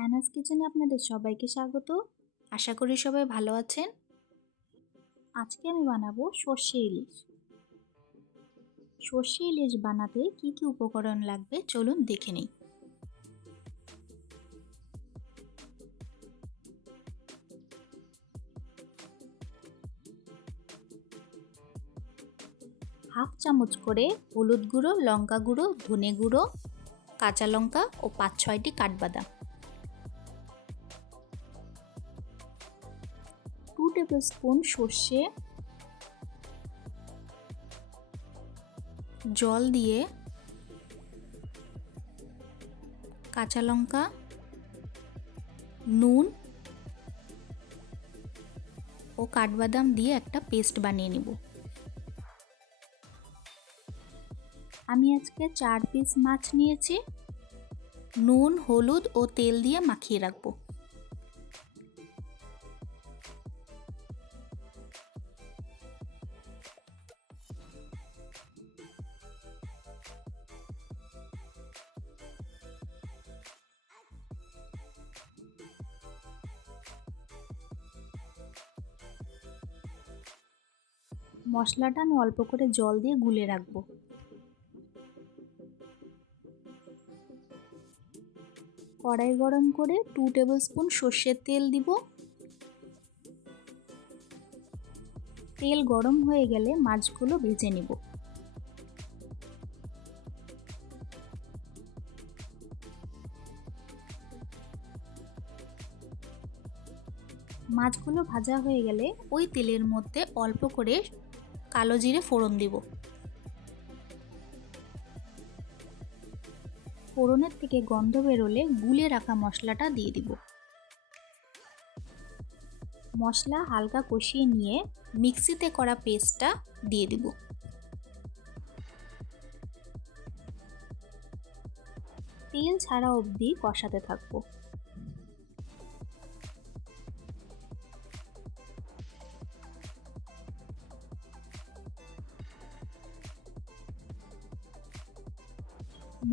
অ্যানাস কিচেনে আপনাদের সবাইকে স্বাগত। আশা করি সবাই ভালো আছেন। আজকে আমি বানাবো সর্ষে ইলিশ। সর্ষে ইলিশ বানাতে কি কি উপকরণ লাগবে চলুন দেখে নিই। হাফ চামচ করে হলুদ গুঁড়ো, লঙ্কা গুঁড়ো, ধনে গুঁড়ো, কাঁচা লঙ্কা ও 5-6টি কাঠবাদাম, 2 টেবিল স্পুন সর্ষে, জল দিয়ে কাঁচা লঙ্কা, নুন ও কাঠবাদাম দিয়ে একটা পেস্ট বানিয়ে নেব। আমি আজকে 4 পিস মাছ নিয়েছি। নুন, হলুদ ও তেল দিয়ে মাখিয়ে রাখবো। মশলাটা আমি অল্প করে জল দিয়ে গুলে রাখবো। কড়াই গরম করে 2 টেবিল স্পুন সর্ষের তেল দিব। তেল গরম হয়ে গেলে মাছগুলো ভেজে নেব। মাছগুলো ভাজা হয়ে গেলে ওই তেলের মধ্যে অল্প করে কালো জিরে ফোড়ন দিব। ফোড়নের থেকে গন্ধ বেরোলে গুলে রাখা মশলাটা দিয়ে দিব। মশলা হালকা কষিয়ে নিয়ে মিক্সিতে করা পেস্টটা দিয়ে দিব। তেল ছাড়া অবধি কষাতে থাকবো।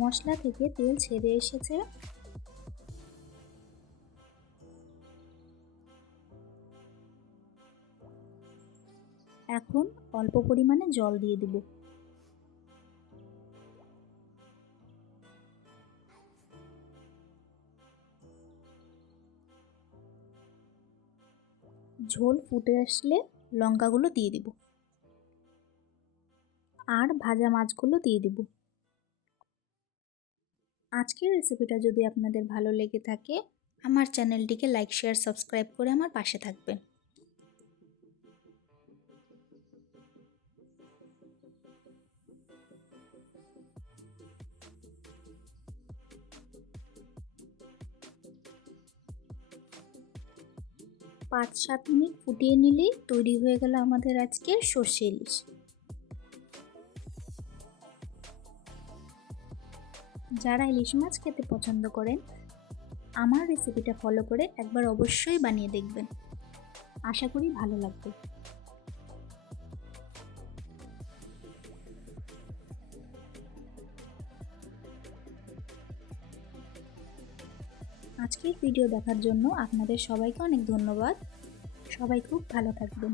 মশলা থেকে তেল ছেড়ে এসেছে। এখন অল্প পরিমাণে জল দিয়ে দিব। ঝোল ফুটে আসলে লঙ্কাগুলো দিয়ে দিব আর ভাজা মাছগুলো দিয়ে দিব। আজকের রেসিপিটা যদি আপনাদের ভালো লেগে থাকে আমার চ্যানেলটিকে লাইক, শেয়ার, সাবস্ক্রাইব করে আমার পাশে থাকবেন। পাঁচ 7 মিনিট ফুটিয়ে নিলেই তৈরি হয়ে গেল আমাদের আজকের সর্ষে ইলিশ। যারা ইলিশ মাছ খেতে পছন্দ করেন আমার রেসিপিটা ফলো করে একবার অবশ্যই বানিয়ে দেখবেন। আশা করি ভালো লাগবে। আজকের ভিডিও দেখার জন্য আপনাদের সবাইকে অনেক ধন্যবাদ। সবাই খুব ভালো থাকবেন।